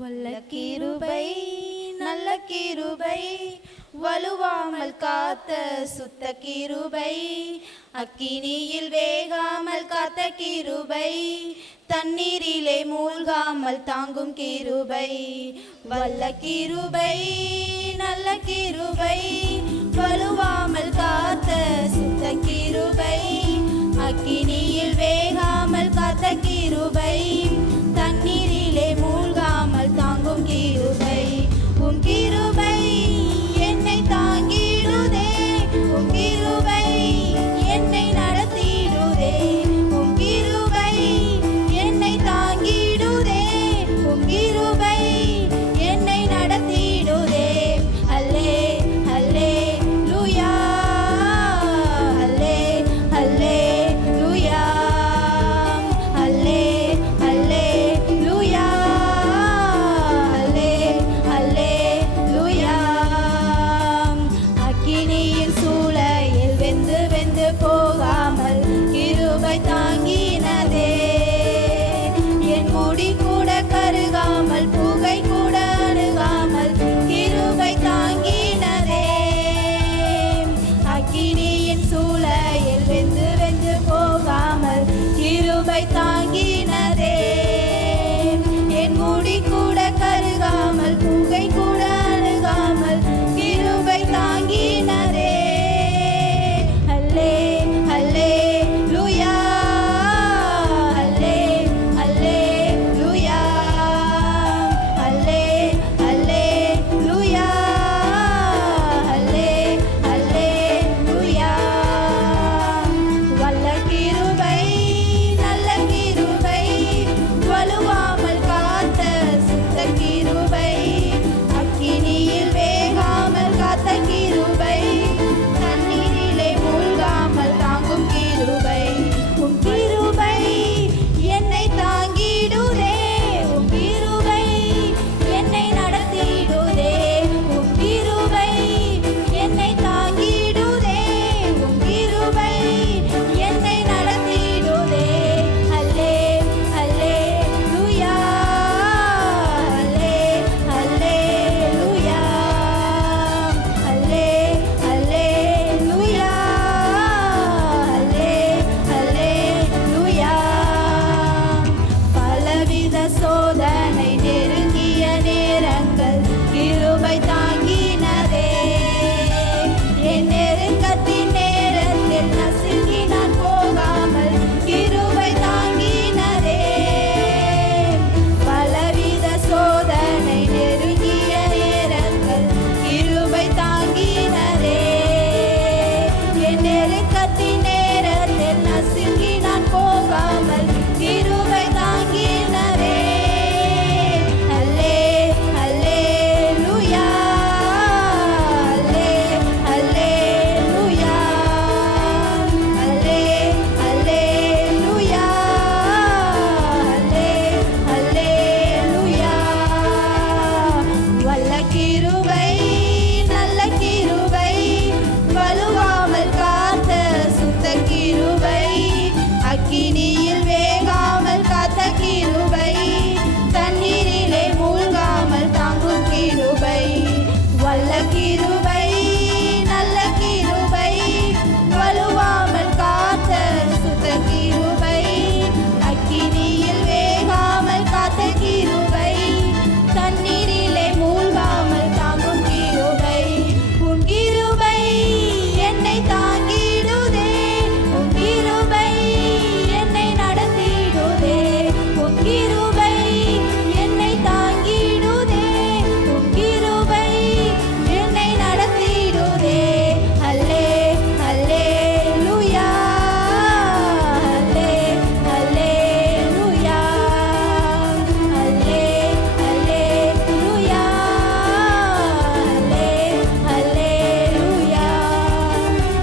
வல்ல கிருபை நல்ல கிருபை வலுவாமல் காத்த சுத்த கிருபை அக்கினியில் வேகாமல் காத்த கிருபை தண்ணீரிலே மூழ்காமல் தாங்கும் கிருபை. வல்ல கிருபை நல்ல கிருபை வலுவாமல் காத்த சுத்த கிருபை அக்கினி